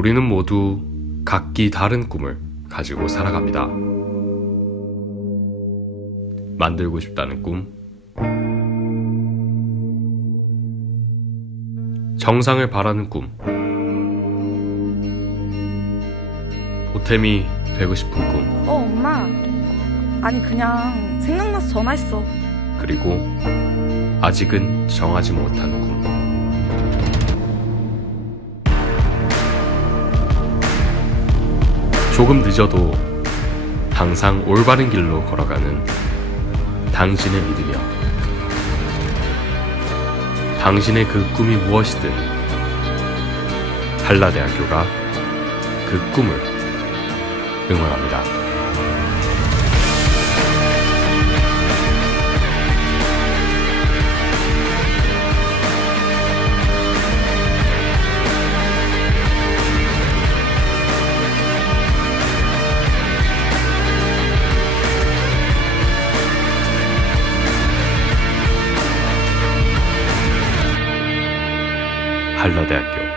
우리는 모두 각기 다른 꿈을 가지고 살아갑니다. 만들고 싶다는 꿈, 정상을 바라는 꿈, 보탬이 되고 싶은 꿈, 어, 엄마. 아니, 그냥 생각나서 전화했어. 그리고 아직은 정하지 못한 꿈. 조금 늦어도 항상 올바른 길로 걸어가는 당신의 믿으며 당신의 그 꿈이 무엇이든 한라대학교가 그 꿈을 응원합니다. 한라대학교